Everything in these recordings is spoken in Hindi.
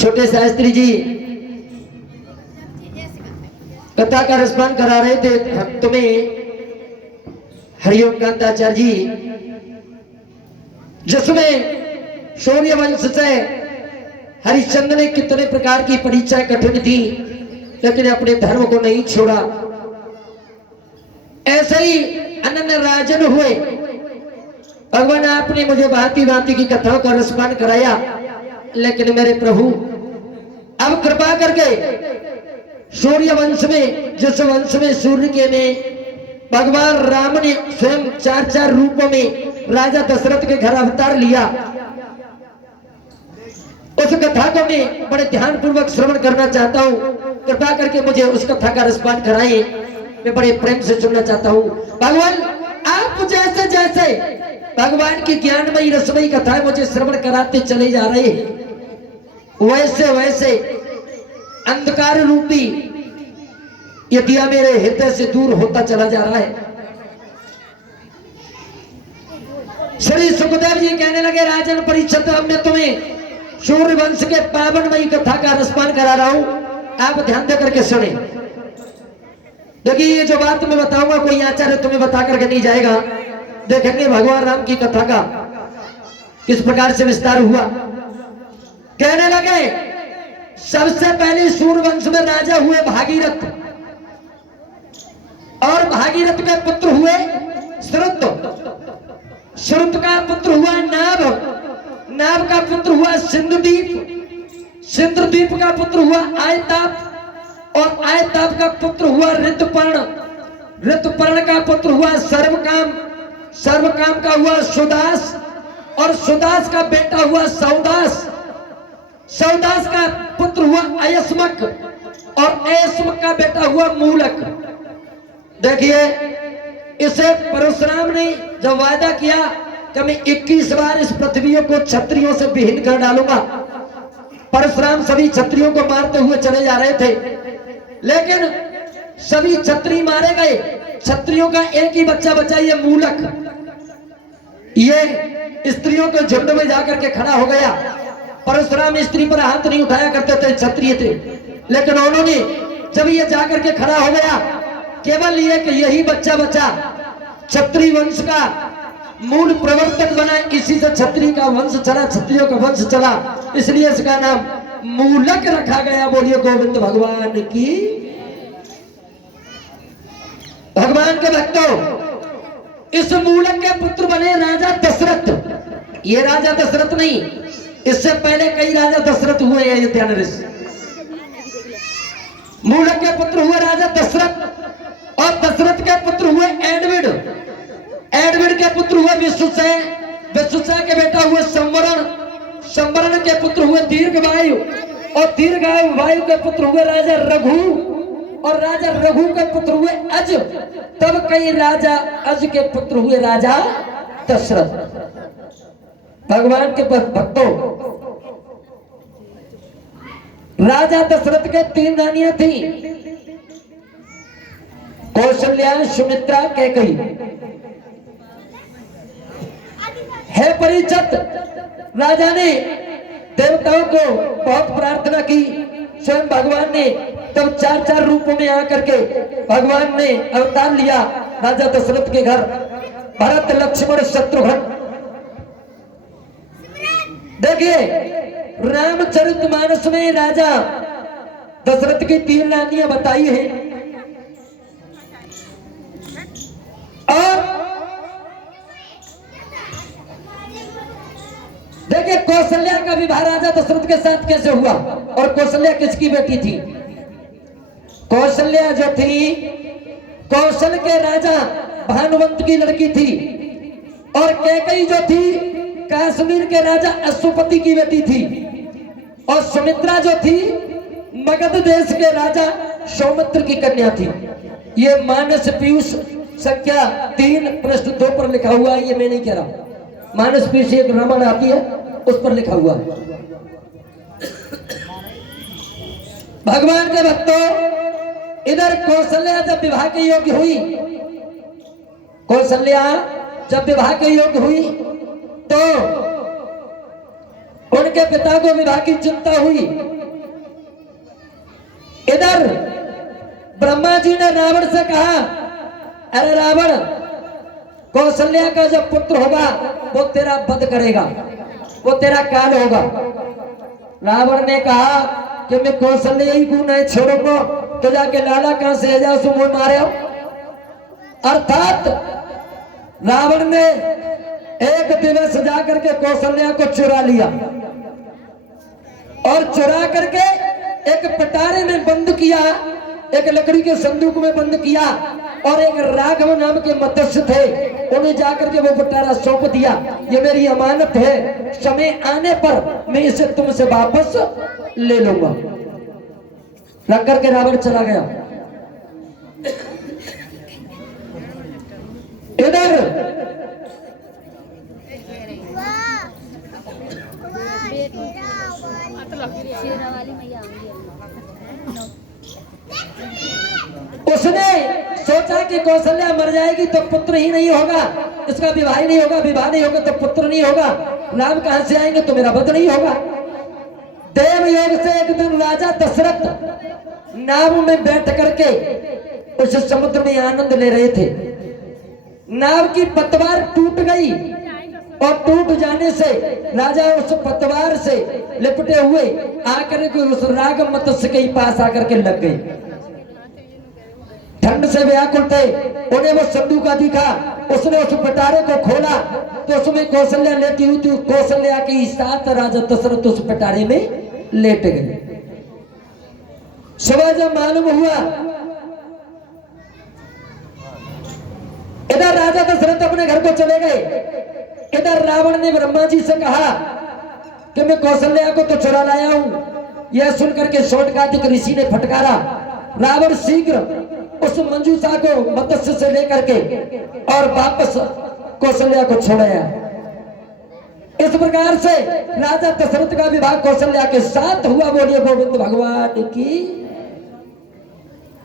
छोटे शास्त्री जी कथा का रसपान करा रहे थे भक्त में हरिओम कांताचार्य जी, जिसमें शौर्य वंश से हरिश्चंद्र ने कितने प्रकार की परीक्षाएं कठिन थी, लेकिन अपने धर्म को नहीं छोड़ा। ऐसे ही अनन्य राजन हुए। भगवान आपने मुझे भांति भांति की कथाओं का रसपान कराया, लेकिन मेरे प्रभु अब कृपा करके सूर्य वंश में, जिस वंश में सूर्य के में भगवान राम ने स्वयं चार चार रूपों में राजा दशरथ के घर अवतार लिया, उस कथा को मैं बड़े ध्यान पूर्वक श्रवण करना चाहता हूँ। कृपा करके मुझे उस कथा का रसपान कराइए, मैं बड़े प्रेम से सुनना चाहता हूँ। भगवान आप जैसे जैसे भगवान की ज्ञानमयी रसमयी कथाएं मुझे श्रवण कराते चले जा रहे हैं, वैसे वैसे अंधकार रूपी ये दिया मेरे हृदय से दूर होता चला जा रहा है। श्री सुखदेव जी कहने लगे, राजन परीक्षित, अब मैं तुम्हें सूर्य वंश के पावनमयी कथा का रसपान करा रहा हूं, आप ध्यान दे करके सुने। देखिए ये जो बात मैं बताऊंगा कोई आचार्य तुम्हें बता करके नहीं जाएगा। देखेंगे भगवान राम की कथा का किस प्रकार से विस्तार हुआ। कहने लगे, सबसे पहले सूर्य वंश में राजा हुए भागीरथ, और भागीरथ के पुत्र हुए श्रुत, श्रुत का पुत्र हुआ नाभ, नाभ का पुत्र हुआ सिंधुदीप, सिंधुदीप का पुत्र हुआ आयताप, और आयताप का पुत्र हुआ ऋतुपर्ण, ऋतुपर्ण का पुत्र हुआ सर्वकाम, सर्वकाम का हुआ सुदास, और सुदास का बेटा हुआ सौदास, सौदास का पुत्र हुआ अयस्मक, और अयस्मक का बेटा हुआ मूलक। देखिए इसे परशुराम ने जब वादा किया कि मैं 21 बार इस पृथ्वी को क्षत्रियों से विहीन कर डालूंगा, परशुराम सभी क्षत्रियों को मारते हुए चले जा रहे थे, लेकिन सभी क्षत्रिय मारे गए, क्षत्रियों का एक ही बच्चा बचा, ये मूलक, ये स्त्रियों के झुंड में जाकर के खड़ा हो गया। परशुराम स्त्री पर हाथ नहीं उठाया करते थे, क्षत्रिय थे, लेकिन उन्होंने जब ये जाकर के खड़ा हो गया, केवल ये कि यही बच्चा बचा, क्षत्रिय वंश का मूल प्रवर्तक बना, इसी से क्षत्रिय का वंश चला, क्षत्रियों का वंश चला, इसलिए इसका नाम मूलक रखा गया। बोलिए गोविंद भगवान की। भगवान के भक्तों, इस मूलक के पुत्र बने राजा दशरथ। ये राजा दशरथ नहीं, इससे पहले कई राजा दशरथ हुए हैं, ये ध्यान रखिए। मूलक के पुत्र हुए राजा दशरथ, और दशरथ के पुत्र हुए एडविड, एडविड के पुत्र हुए विश्वसय, विश्वसय के बेटा हुए संवरण, संवरण के पुत्र हुए दीर्घवायु, और दीर्घवायु के पुत्र हुए राजा रघु, और राजा रघु के पुत्र हुए अज। तब कई राजा अज के पुत्र हुए राजा दशरथ। भगवान के भक्तों, राजा दशरथ के 3 रानियां थी, कौशल्या, सुमित्रा, कैकेयी। है परीक्षित, राजा ने देवताओं को बहुत प्रार्थना की, स्वयं भगवान ने तब 4 रूपों में आकर के भगवान ने अवतार लिया राजा दशरथ के घर, भरत, लक्ष्मण, शत्रुघ्न। देखिए रामचरितमानस में राजा दशरथ की 3 रानियां बताई हैं, और देखिए कौशल्या का विवाह राजा दशरथ के साथ कैसे हुआ, और कौशल्या किसकी बेटी थी। कौशल्या जो थी, कौशल के राजा भानुवंत की लड़की थी, और कैकेयी जो थी कश्मीर के राजा अश्वपति की बेटी थी, और सुमित्रा जो थी मगध देश के राजा सौमित्र की कन्या थी। ये मानस पीयूष संख्या 3 पृष्ठ 2 पर लिखा हुआ है, ये मैं नहीं कह रहा, मानस पीयूष एक रामायण आती है उस पर लिखा हुआ है। भगवान के भक्तों, इधर कौशल्या जब विवाह के योग्य हुई, कौशल्या जब विवाह के योग्य हुई तो उनके पिता को विवाह की चिंता हुई। इधर ब्रह्मा जी ने रावण से कहा, अरे रावण, कौशल्या का जब पुत्र होगा वो तेरा वध करेगा, वो तेरा काल होगा। रावण ने कहा कि मैं कौशल्या ही को नहीं छोड़ूंगा, तो जाके लाला कहां से है, जाओ मुंह मारे हो। अर्थात रावण ने एक दिवस जाकर के कौशल्या को चुरा लिया और चुरा करके एक पटारे में बंद किया, एक लकड़ी के संदूक में बंद किया, और एक राघव नाम के मत्स्य थे, उन्हें जाकर के वो पटारा सौंप दिया, ये मेरी अमानत है, समय आने पर मैं इसे तुमसे वापस ले लूंगा। रख करके रावण चला गया। इधर उसने सोचा कि कौशल्या मर जाएगी तो पुत्र ही नहीं होगा, इसका विवाह ही नहीं होगा, विवाह नहीं होगा तो पुत्र नहीं होगा, राम कहां से आएंगे तो मेरा वध नहीं होगा। देव योग से एक दिन राजा दशरथ नाव में बैठ करके उस समुद्र में आनंद ले रहे थे। नाव की पतवार टूट गई और टूट जाने से राजा उस पतवार से लिपटे हुए आकर के उस राघव मत्स्य के पास आकर के लग गए। ठंड से व्याकुल थे, उन्हें वो संदूका दिखा, उसने उस पटारे को खोला तो उसमें कौशल्या लेटी हुई थी। कौशल्या के साथ राजा दशरथ उस पटारे में लेट गए। सुबह जब मालूम हुआ, इधर राजा दशरथ अपने घर को चले गए। इधर रावण ने ब्रह्मा जी से कहा कि मैं कौशल्या को तो चुरा लाया हूं। यह सुनकर के शौनकादिक ऋषि ने फटकारा। रावण शीघ्र उस मंजूषा को मत्स्य से लेकर के और वापस कौशल्या को छोड़ाया। इस प्रकार से राजा दशरथ का विवाह कौशल्या के साथ हुआ। बोलिए गोविंद भगवान की।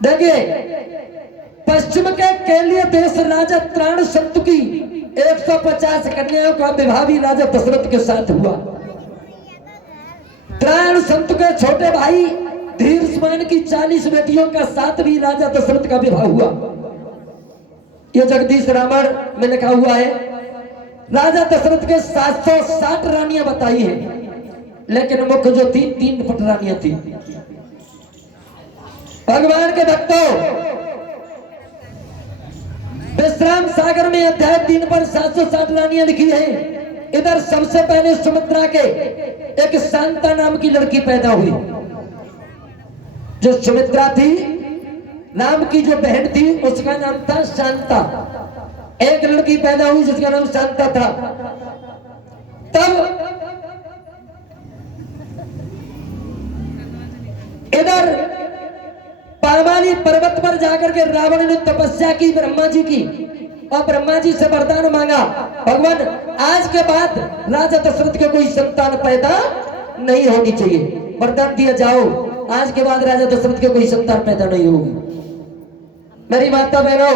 देखिए, पश्चिम के केलिय देश राजा त्राण संतु की 150 कन्याओं का विवाह भी राजा दशरथ के साथ हुआ। त्राण संतु के छोटे भाई धीरस्मान की 40 बेटियों का साथ भी राजा दशरथ का विवाह हुआ। यह जगदीश रामायण में लिखा हुआ है। राजा दशरथ के 760 रानियां बताई हैं, लेकिन मुख्य जो थी 3 पटरानियां थी। भगवान के भक्तों, विश्राम सागर में अध्याय 3 पर 760 रानियां लिखी हैं। इधर सबसे पहले सुमित्रा के एक शांता नाम की लड़की पैदा हुई। जो सुमित्रा थी, राम की जो बहन thी, उसका नाम था शांता। एक लड़की पैदा हुई जिसका नाम शांता था। तब इधर पामाली पर्वत पर जाकर के रावण ने तपस्या की ब्रह्मा जी की, और ब्रह्मा जी से वरदान मांगा, भगवान आज के बाद राजा दशरथ के कोई संतान पैदा नहीं होनी चाहिए। वरदान दिया, जाओ आज के बाद राजा दशरथ के कोई संतान पैदा नहीं होगी। मेरी माता बहनों,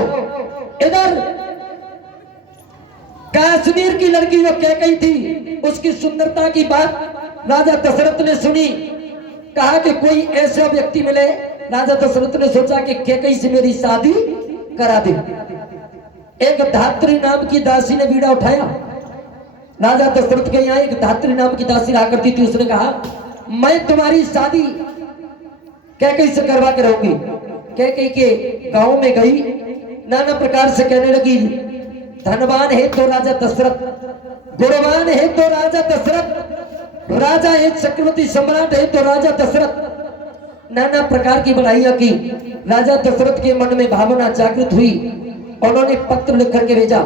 इधर कश्मीर की लड़की जो कैकई थी, उसकी सुंदरता की बात राजा दशरथ ने सुनी। कहा कि कोई ऐसा व्यक्ति मिले। राजा दशरथ ने सोचा कि कैकई से मेरी शादी करा दे। एक धात्री नाम की दासी ने बीड़ा उठाया। राजा दशरथ के यहाँ एक धात्री नाम की दासी रहा करती थी। उसने कहा, मैं तुम्हारी शादी कैकई से करवा के रहूंगी। कैकई के गांव में गई, नाना प्रकार से कहने लगी, धनवान है तो राजा दशरथ, गुणवान है तो राजा दशरथ, राजा है चक्रवर्ती सम्राट है तो राजा दशरथ। नाना प्रकार की बढ़ाइयां की। राजा दशरथ के मन में भावना जागृत हुई। उन्होंने पत्र लिख करके भेजा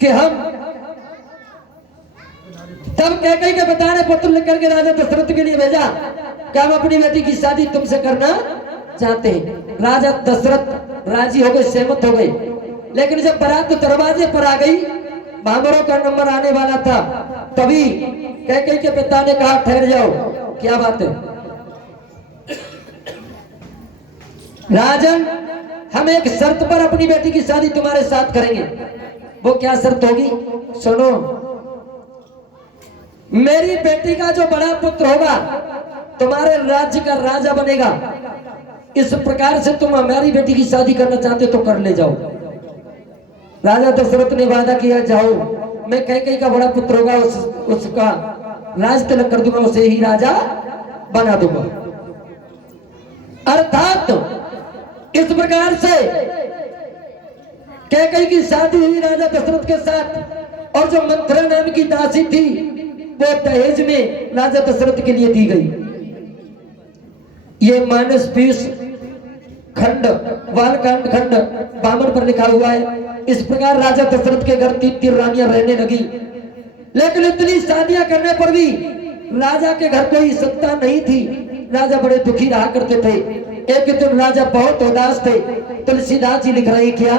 कि हम तब कैकई के बताने पत्र लिख करके राजा दशरथ के लिए भेजा कि हम अपनी बेटी की शादी तुमसे करना चाहते हैं। राजा दशरथ राजी हो गए, सहमत हो गए। लेकिन जब बारात दरवाजे पर आ गई, भामरों का नंबर आने वाला था, तभी कैकई के पिता ने कहा, ठहर जाओ, क्या बात है राजन, हम एक शर्त पर अपनी बेटी की शादी तुम्हारे साथ करेंगे। वो क्या शर्त होगी? सुनो, मेरी बेटी का जो बड़ा पुत्र होगा तुम्हारे राज्य का राजा बनेगा। इस प्रकार से तुम हमारी बेटी की शादी करना चाहते तो कर ले जाओ। राजा दशरथ ने वादा किया, जाओ, मैं कैकेयी का बड़ा पुत्र होगा उसका राज तिलक कर दूंगा, उसे ही राजा बना दूंगा। अर्थात इस प्रकार से कैकेयी की शादी हुई राजा दशरथ के साथ। और जो मंथरा नाम की दासी थी वो दहेज में राजा दशरथ के लिए दी गई। ये मानस 20 खंड बालकांड खंड 52 पर लिखा हुआ है। इस प्रकार राजा दशरथ के घर 3 रानियां रहने लगी। लेकिन इतनी शादियां करने पर भी राजा के घर कोई सत्ता नहीं थी। राजा बड़े दुखी रहा करते थे। एक दिन राजा बहुत उदास थे। तुलसीदास जी लिख रहे क्या,